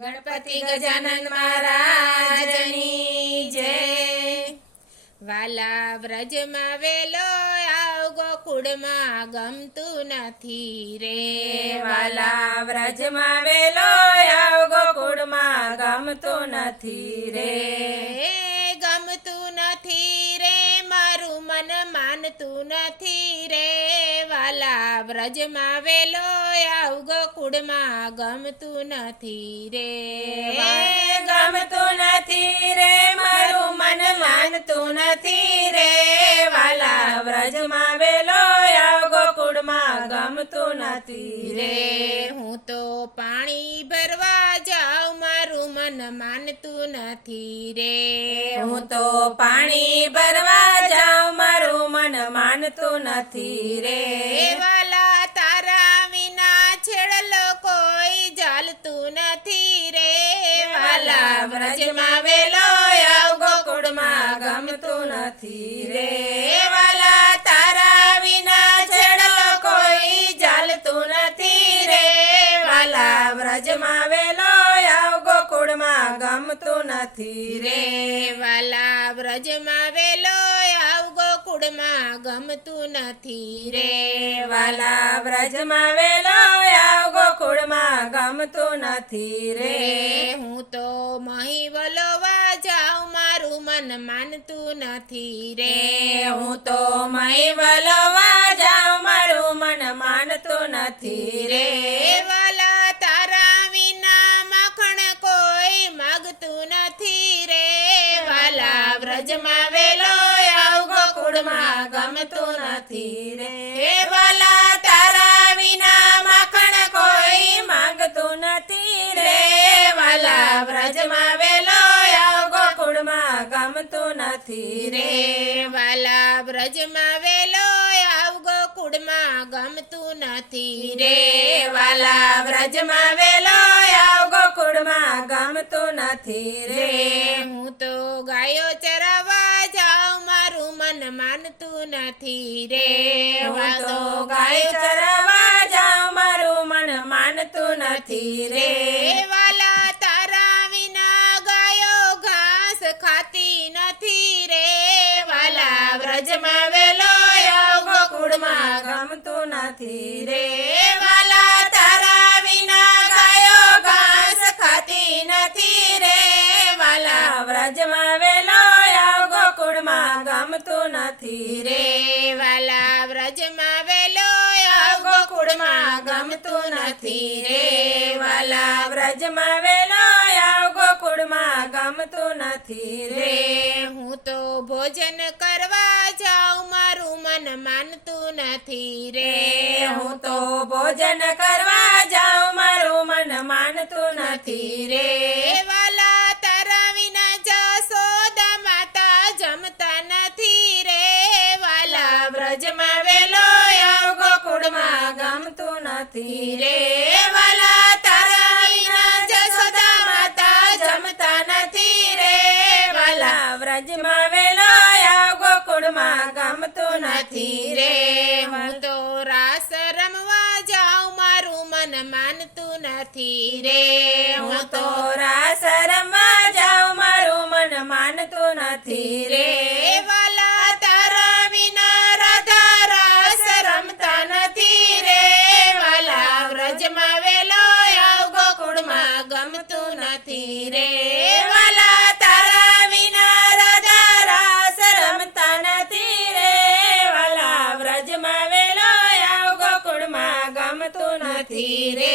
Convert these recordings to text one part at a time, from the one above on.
ગણપતિ ગજાનન મહારાજની જય. વાલા વ્રજમાં વેલો આવ, ગોકુળમાં ગમતું નથી રે. વાલા વ્રજમાં વેલો આવ, ગોકુળમાં ગમતું નથી રે. ગમતું નથી રે, મારું મન માનતું નથી રે. વાલા વ્રજમાં વેલો આવ ગોકુળમાં ગમતું નથી રે. ગમતું નથી રે મારું મન માનતું નથી રે. વાલા વ્રજમાં વેલો આવ ગોકુળમાં ગમતું નથી રે. રે હું તો પાણી ભરવા જાઉં મારું મન માનતું નથી રે. હું તો પાણી ભરવા જાઉં મારું મન માનતું નથી રે. ગમતું નથી રે વાલા, તારા વિના છેડો કોઈ ચાલતું નથી રે વાલા, વ્રજમાં વેલો આવ ગોકુળમાં ગમતું નથી રે વાલા, વ્રજમાં વેલો આવગો કુળમાં ગમતું નથી રે વાલા, વ્રજમાં વેલો આવ ગોકુળમાં ગમતું નથી રે. હું તો મહી વલોવા માનતું નથી રે હું તો મય વલવા જાઉં મારું મન માનતું નથી રે વલા તારા વિના માખણ કોઈ માગતું નથી રે. વાલા વ્રજમાં વેલો આવગો કુળમાં ગમતું નથી રે. વાલા તારા વિના માખણ કોઈ માગતું નથી રે. વાલા વ્રજમાં નથી રે વાલા વ્રજમાં વેલો આવગો કુડમાં ગમતું નથી. રે રે વાલા વ્રજમાં વેલો આવગો કુડમાં ગમતું નથી રે. હું તો ગાયો ચરાવા જાઉં મારું મન માનતું નથી રે. હું તો ગાયો ચરાવા જાઉં મારું મન માનતું નથી રે. વ્રજમાં વેલો ગોકુળમાં ગમતું નથી રે વાલા વ્રજમાં વેલો ગોકુળમાં ગમતું નથી રે વાલા વ્રજમાં વેલો ગોકુળમાં ગમતું નથી રે હું તો ભોજન કરવા નથી રે. હું તો ભોજન કરવા જાઉં મારું મન માનતું નથી રે. વાલા તારા વિના જશોદા માતા જમતા નથી રે. વાલા વ્રજમાં વેલો આવ ગોકુળમાં ગમતું નથી રે. વાલા તારા વિના માતા જમતા નથી રે. વાલા વ્રજમાં વેલો ગોકુળમાં ગમતું નથી નથી રે હું તો રાસરમાં જાઉં, મારું મન માનતું નથી રે. તારા વિના રમતા નથી રે. વ્રજમાં વેલો આવ, ગોકુળમાં ગમતું નથી રે. તારા વિના રાધા રમતા નથી રે. વ્રજમાં વેલો આવ, ગોકુળમાં ગમતું નથી રે.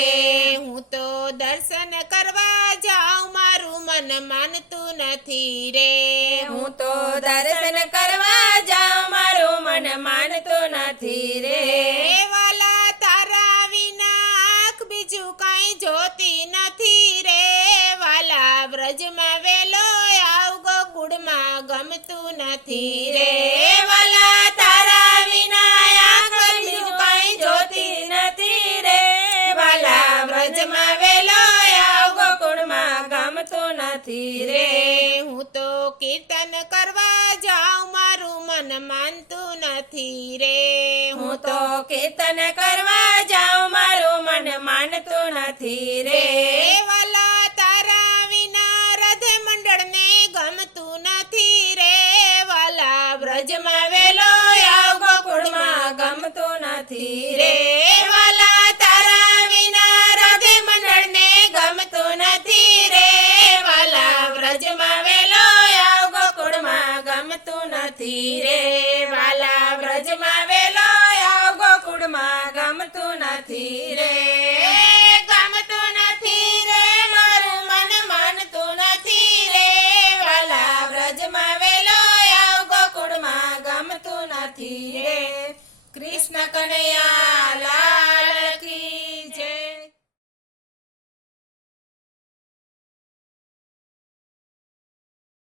હું તો દર્શન કરવા જાઉં મારું મન માનતું નથી રે. હું તો દર્શન કરવા જાઉં મારું મન માનતું નથી રે. વાલા તારા વિના આંખ બીજું કાંઈ જોતી નથી રે. વાલા વ્રજમાં વેલો આવ ગોકુળમાં ગમતું નથી રે. નથી રે. હું તો કીર્તન કરવા જાઉં મારું મન માનતું નથી રે. હું તો કીર્તન કરવા જાઉં મારું મન માનતું નથી રે. વાલા તારા વિના રથ મંડળને ગમતું નથી રે. વાલા વ્રજમાં વેલો આવ ગોકુળમાં ગમતું નથી રે. વાલા વેલો ગમતું નથી રે. ગમતું નથી રે. મારું મન માનતું નથી રે. વાલા વ્રજમાં વેલો આવ ગોકુળમાં. ગમતું નથી રે. કૃષ્ણ કનૈયા